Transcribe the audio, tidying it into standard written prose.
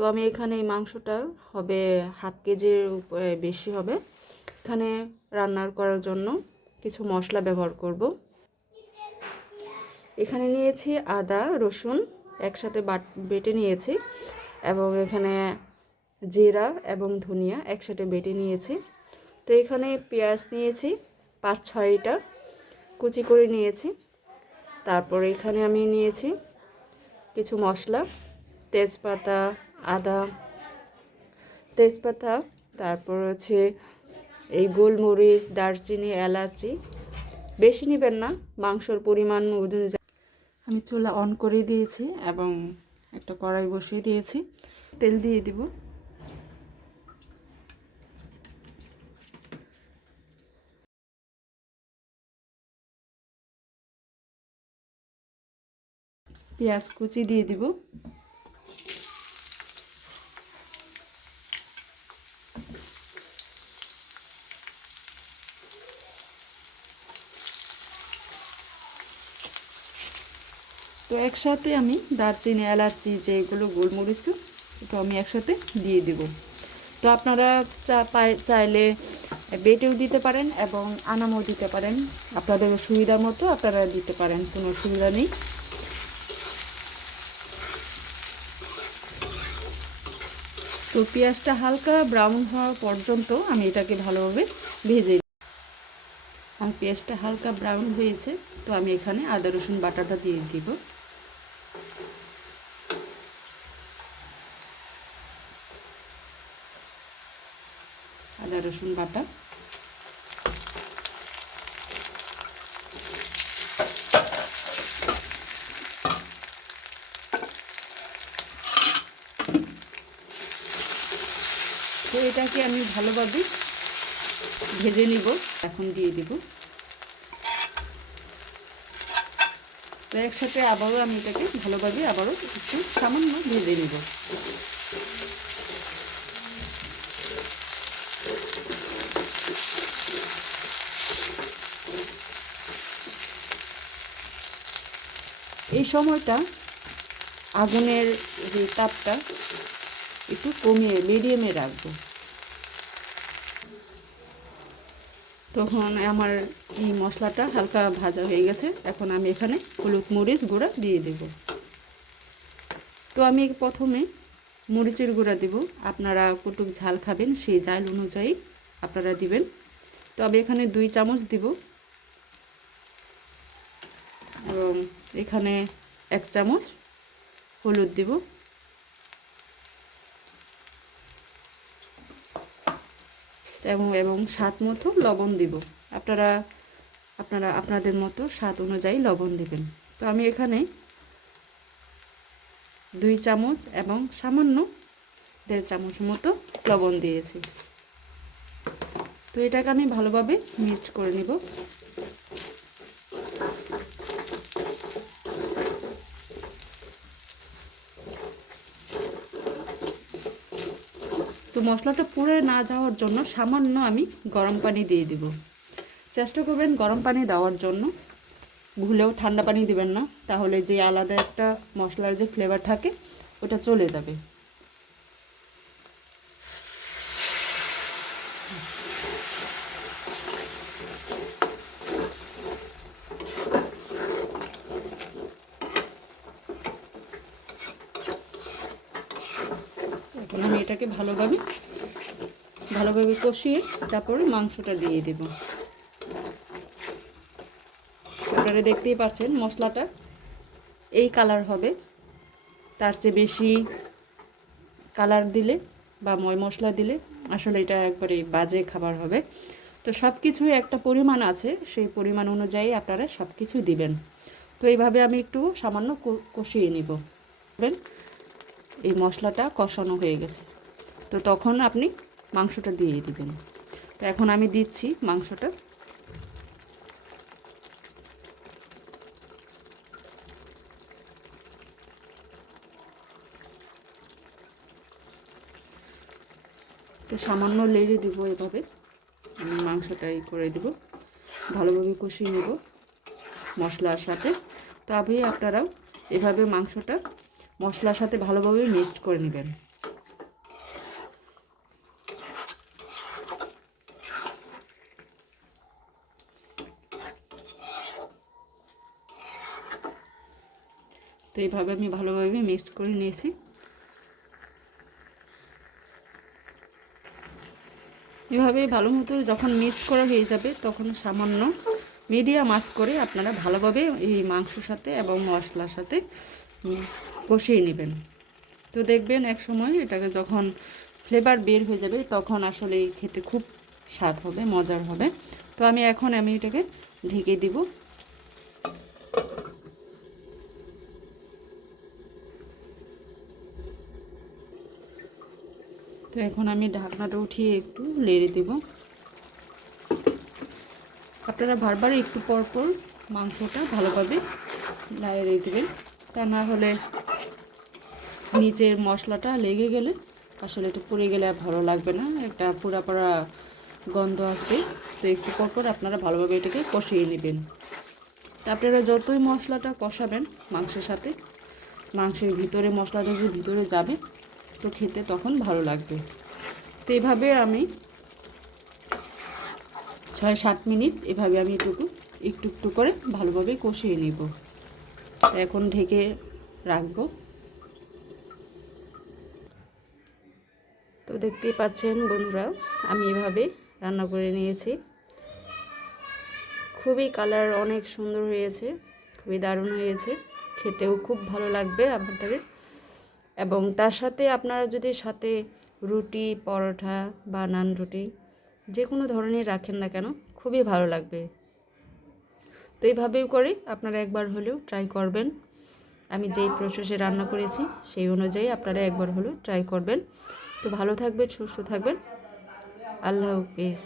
তো আমি এখানে এই মাংসটা হবে হাফ কেজির উপরে বেশি হবে। এখানে রান্নার করার জন্য কিছু মশলা ব্যবহার করব। এখানে নিয়েছি আদা রসুন একসাথে বেটে নিয়েছি, এবং এখানে জিরা এবং ধনিয়া একসাথে বেটে নিয়েছি। তো এখানে পেঁয়াজ নিয়েছি 5-6টা কুচি করে নিয়েছি। তারপর এখানে আমি নিয়েছি কিছু মশলা, তেজপাতা, আদা, তেজপাতা, তারপর হচ্ছে এই গোলমরিচ, দারচিনি, এলাচি। বেশি নেবেন না, মাংসর পরিমাণ অনুযায়ী। আমি চুলা অন করে দিয়েছি এবং একটা কড়াই বসিয়ে দিয়েছি। তেল দিয়ে দিব। পেঁয়াজ কুচি দিয়ে দিব। তো একসাথে আমি দারচিনি, এলাচি যেগুলো গোলমরিচ, তো আমি একসাথে দিয়ে দিব। তো আপনারা চাইলে বেটেও দিতে পারেন এবং আনামও দিতে পারেন, আপনাদের সুবিধা মতো আপনারা দিতে পারেন, কোনো অসুবিধা নেই। তো পেঁয়াজটা হালকা ব্রাউন হওয়া পর্যন্ত আমি এটাকে ভালোভাবে ভেজে নিই। আর পেঁয়াজটা হালকা ব্রাউন হয়েছে, তো আমি এখানে আদা রসুন বাটাটা দিয়ে দিব। আদা রসুন বাটা, তো এটাকে আমি ভালোভাবে ভেজে নিব। এখন দিয়ে দিব। তো একসাথে আবারও আমি এটাকে ভালোভাবে আবারও একটু সামান্য ভেজে নিব। এই সময়টা আগুনের যে তাপটা একটু কমিয়ে মিডিয়ামে রাখবো। তখন আমার এই মশলাটা হালকা ভাজা হয়ে গেছে। এখন আমি এখানে হলুদ মরিচ গুঁড়া দিয়ে দেব। তো আমি প্রথমে মরিচের গুঁড়া দেব। আপনারা কতটুক ঝাল খাবেন সেই ঝাল অনুযায়ী আপনারা দিবেন। তো আমি এখানে 2 চামচ দিব, এবং এখানে 1 চামচ হলুদ দিব, এবং স্বাদ মতো লবণ দিব। আপনারা আপনাদের মতো স্বাদ অনুযায়ী লবণ দিবেন। তো আমি এখানে 2 চামচ এবং সামান্য 1.5 চামচ মতো লবণ দিয়েছি। তো এটাকে আমি ভালোভাবে মিক্সড করে নিব। তো মশলাটা পুড়ে না যাওয়ার জন্য সামান্য আমি গরম পানি দিয়ে দিব। চেষ্টা করবেন গরম পানি দেওয়ার জন্য, ভুলেও ঠান্ডা পানি দিবেন না, তাহলে যে আলাদা একটা মশলার যে ফ্লেভার থাকে ওটা চলে যাবে। এখন আমি এটাকে ভালোভাবে কষিয়ে তারপরে মাংসটা দিয়ে দেব। আপনারা দেখতেই পাচ্ছেন মশলাটা এই কালার হবে। তার চেয়ে বেশি কালার দিলে বা মশলা দিলে আসলে এটা একবারে বাজে খাবার হবে। তো সব কিছুই একটা পরিমাণ আছে, সেই পরিমাণ অনুযায়ী আপনারা সব কিছু দিবেন। তো এইভাবে আমি একটু সামান্য কষিয়ে নিব। এই মশলাটা কষানো হয়ে গেছে, তো তখন আপনি মাংসটা দিয়ে দিবেন। তো এখন আমি দিচ্ছি মাংসটা। তো সামান্য লেড়ে দিব, এভাবে আমি মাংসটাই করে দিব, ভালোভাবে কষিয়ে নেব মশলার সাথে। তবে আপনারাও এভাবে মাংসটা মশলার সাথে ভালোভাবে মিক্সড করে নেবেন। তো এইভাবে আমি ভালোভাবে মিক্স করে নিয়েছি। এভাবে ভালো মতো যখন মিক্স করা হয়ে যাবে তখন সামান্য মিডিয়াম আঁচ করে আপনারা ভালোভাবে এই মাংসর সাথে এবং মশলার সাথে কষিয়ে নেবেন। তো দেখবেন এক সময় এটাকে যখন ফ্লেভার বের হয়ে যাবে তখন আসলে খেতে খুব স্বাদ হবে, মজার হবে। তো আমি এটাকে ঢেকে দিব। তো এখন আমি ঢাকনাটা উঠিয়ে একটু নেড়ে দেব। আপনারা বারবার একটু পর পর মাংসটা ভালোভাবে নেড়ে দেবেন, তা না হলে নিচের মশলাটা লেগে গেলে আসলে এটা পুড়ে গেলে আর ভালো লাগবে না, একটা পোড়া পোড়া গন্ধ আসবে। তো একটু পর পর আপনারা ভালোভাবে এটাকে কষিয়ে নেবেন। আপনারা যতই মশলাটা কষাবেন মাংসের সাথে, মাংসের ভিতরে মশলাটা যে ভিতরে যাবে তো খেতে তখন ভালো লাগবে। তো এভাবে আমি 6-7 মিনিট এভাবে আমি একটু একটু করে ভালোভাবে কষিয়ে নিব। এখন ঢেকে রাখবো। তো দেখতেই পাচ্ছেন বন্ধুরা, আমি এভাবে রান্না করে নিয়েছি। খুবই কালার অনেক সুন্দর হয়েছে, খুবই দারুণ হয়েছে, খেতেও খুব ভালো লাগবে আপনাদের। এবং তার সাথে আপনারা যদি সাথে রুটি, পরোটা বা নান রুটি যে কোনো ধরনের রাখেন না কেন খুবই ভালো লাগবে। তো এইভাবেও করে আপনারা একবার হলেও ট্রাই করবেন। আমি যেই প্রসেসে রান্না করেছি সেই অনুযায়ী আপনারা একবার হলেও ট্রাই করবেন। তো ভালো থাকবেন, সুস্থ থাকবেন। আল্লাহ হাফেজ।